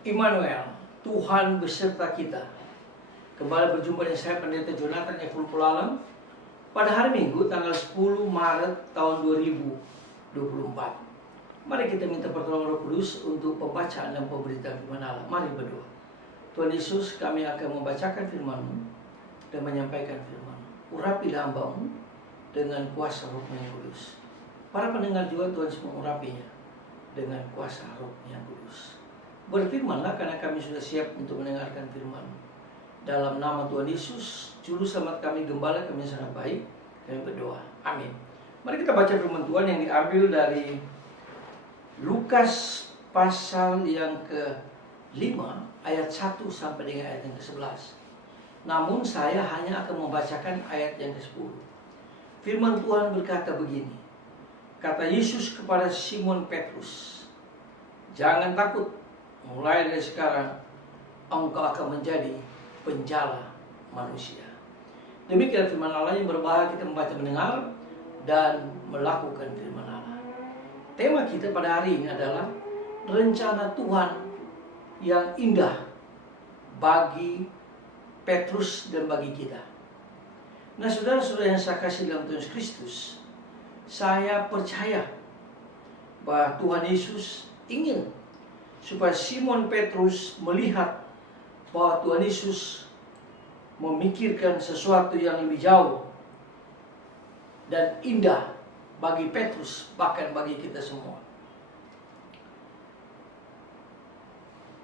Immanuel, Tuhan beserta kita. Kembali berjumpa dengan saya Pendeta Jonathan Eful Pulalang pada hari Minggu tanggal 10 Maret tahun 2024. Mari kita minta pertolongan Roh Kudus untuk pembacaan dan pemberitaan firman Allah. Mari berdoa. Tuhan Yesus, kami akan membacakan firman-Mu dan menyampaikan firman-Mu. Urapilah hamba-Mu dengan kuasa Roh yang Kudus. Para pendengar juga Tuhan semua urapinya dengan kuasa Roh yang Kudus. Berfirmanlah karena kami sudah siap untuk mendengarkan firman-Mu. Dalam nama Tuhan Yesus, Juru Selamat kami, Gembala kami yang sangat baik, kami berdoa. Amin. Mari kita baca firman Tuhan yang diambil dari Lukas pasal yang ke-5 ayat 1 sampai dengan ayat yang ke-11. Namun saya hanya akan membacakan ayat yang ke-10. Firman Tuhan berkata begini. Kata Yesus kepada Simon Petrus, "Jangan takut, mulai dari sekarang engkau akan menjadi penjala manusia." Demikian firman Allah yang berbahaya kita membaca, mendengar, dan melakukan firman Allah. Tema kita pada hari ini adalah rencana Tuhan yang indah bagi Petrus dan bagi kita. Nah, saudara-saudara yang saya kasih dalam Tuhan Kristus, saya percaya bahwa Tuhan Yesus ingin supaya Simon Petrus melihat bahwa Tuhan Yesus memikirkan sesuatu yang lebih jauh dan indah bagi Petrus, bahkan bagi kita semua.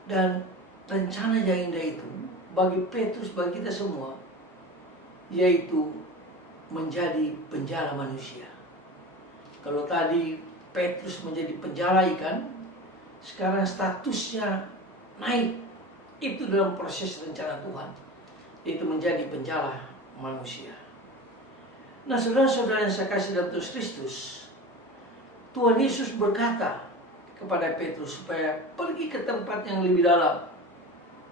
Dan rencana yang indah itu bagi Petrus, bagi kita semua, yaitu menjadi penjala manusia. Kalau tadi Petrus menjadi penjala ikan, sekarang statusnya naik. Itu dalam proses rencana Tuhan, yaitu menjadi penjala manusia. Nah, saudara-saudara yang saya kasih dalam Tuhan Kristus, Tuhan Yesus berkata kepada Petrus supaya pergi ke tempat yang lebih dalam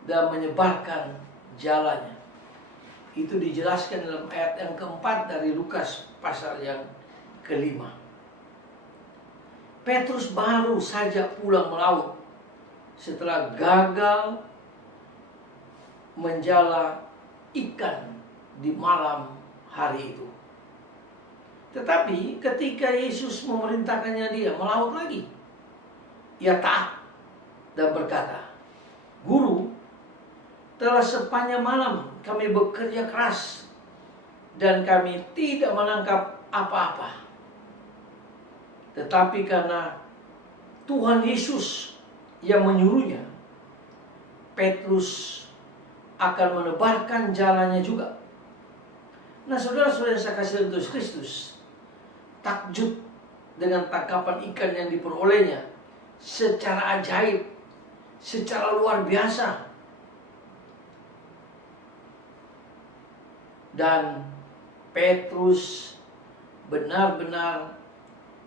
dan menyebarkan jalannya. Itu dijelaskan dalam ayat yang keempat dari Lukas pasal yang ke-5. Petrus baru saja pulang melaut setelah gagal menjala ikan di malam hari itu. Tetapi ketika Yesus memerintahkannya dia melaut lagi, ia taat dan berkata, "Guru, telah sepanjang malam kami bekerja keras dan kami tidak menangkap apa-apa. Tetapi karena Tuhan Yesus yang menyuruhnya, Petrus akan menebarkan jalannya juga." Nah, saudara-saudara yang saya kasih dalam Tuhan Kristus, takjub dengan tangkapan ikan yang diperolehnya secara ajaib, secara luar biasa. Dan Petrus benar-benar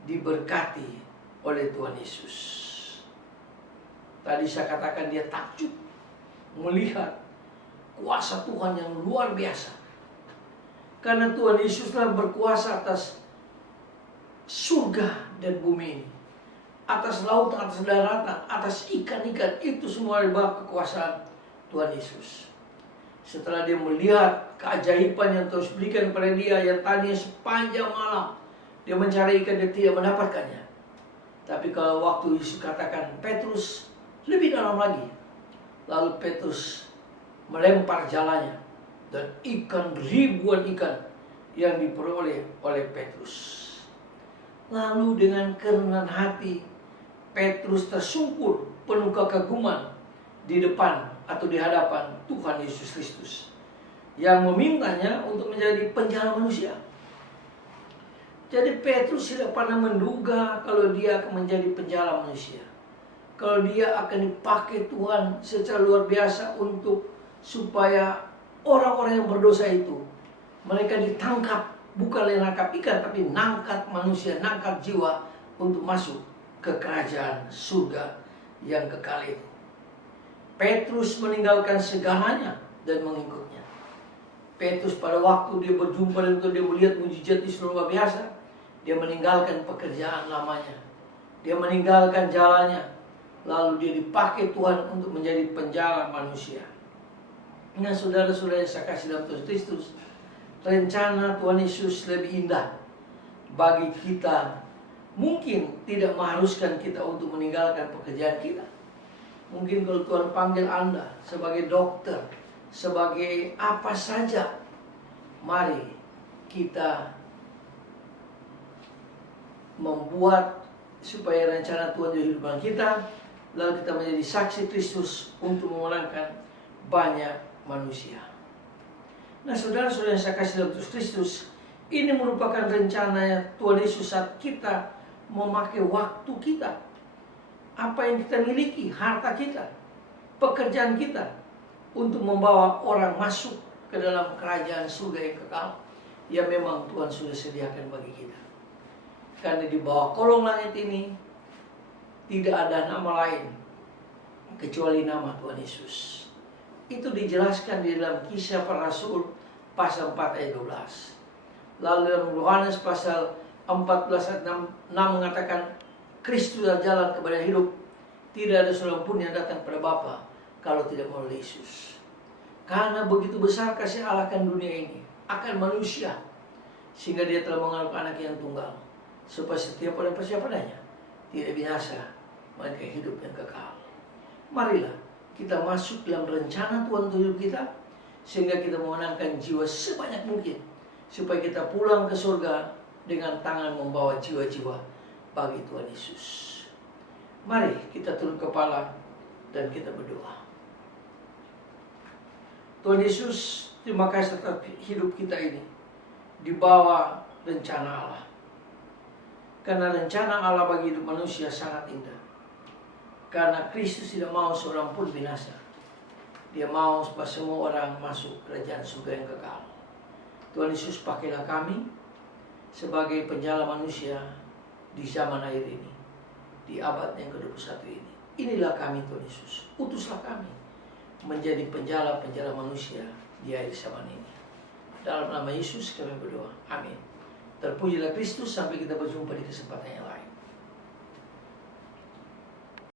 diberkati oleh Tuhan Yesus. Tadi saya katakan dia takjub melihat kuasa Tuhan yang luar biasa. Karena Tuhan Yesuslah berkuasa atas surga dan bumi ini, atas lautan, atas daratan, atas ikan-ikan, itu semua di bawah kekuasaan Tuhan Yesus. Setelah dia melihat keajaiban yang terus berikan kepada dia, yang tadinya sepanjang malam dia mencari ikan, dia tidak mendapatkannya. Tapi kalau waktu Yesus katakan, "Petrus, lebih dalam lagi," lalu Petrus melempar jalannya, dan ikan, ribuan ikan yang diperoleh oleh Petrus. Lalu dengan kerendahan hati, Petrus tersungkur penuh kekaguman di depan atau di hadapan Tuhan Yesus Kristus yang memintanya untuk menjadi penjala manusia. Jadi Petrus tidak pernah menduga kalau dia akan menjadi penjala manusia, kalau dia akan dipakai Tuhan secara luar biasa untuk supaya orang-orang yang berdosa itu mereka ditangkap, bukan nangkap ikan, tapi nangkap manusia, nangkap jiwa untuk masuk ke kerajaan surga yang kekal itu. Petrus meninggalkan segalanya dan mengikutnya. Petrus pada waktu dia berjumpa dan dia melihat mujizat di luar biasa, dia meninggalkan pekerjaan lamanya, dia meninggalkan jalannya, lalu dia dipakai Tuhan untuk menjadi penjala manusia. Nah, saudara-saudara yang saya kasih dalam Tuhan Kristus, rencana Tuhan Yesus lebih indah bagi kita. Mungkin tidak mengharuskan kita untuk meninggalkan pekerjaan kita. Mungkin kalau Tuhan panggil Anda sebagai dokter, sebagai apa saja, mari kita membuat supaya rencana Tuhan di kehidupan kita, lalu kita menjadi saksi Kristus untuk memenangkan banyak manusia. Nah, saudara-saudara yang saya kasih dalam Kristus, ini merupakan rencana Tuhan Yesus saat kita memakai waktu kita, apa yang kita miliki, harta kita, pekerjaan kita, untuk membawa orang masuk ke dalam kerajaan surga yang kekal yang memang Tuhan sudah sediakan bagi kita. Karena di bawah kolong langit ini tidak ada nama lain kecuali nama Tuhan Yesus. Itu dijelaskan di dalam Kisah Para Rasul pasal 4 ayat 12. Lalu dalam Yohanes pasal 14 ayat 6 mengatakan, Kristus adalah jalan kepada hidup. Tidak ada seorang pun yang datang kepada Bapa kalau tidak melalui Yesus. Karena begitu besar kasih Allah akan dunia ini, akan manusia, sehingga dia telah mengaruniakan anak yang tunggal, supaya setiap orang percaya padanya tidak binasa, melainkan hidup yang kekal. Marilah kita masuk dalam rencana Tuhan untuk hidup kita, sehingga kita memenangkan jiwa sebanyak mungkin, supaya kita pulang ke surga dengan tangan membawa jiwa-jiwa bagi Tuhan Yesus. Mari kita tunduk kepala dan kita berdoa. Tuhan Yesus, terima kasih atas hidup kita ini di bawah rencana Allah. Karena rencana Allah bagi hidup manusia sangat indah. Karena Kristus tidak mau seorang pun binasa. Dia mau supaya semua orang masuk kerajaan surga yang kekal. Tuhan Yesus, pakailah kami sebagai penjala manusia di zaman akhir ini, di abad yang ke-21 ini. Inilah kami Tuhan Yesus, utuslah kami menjadi penjala-penjala manusia di akhir zaman ini. Dalam nama Yesus kami berdoa, amin. Terpujilah Kristus, sampai kita berjumpa di kesempatan yang lain.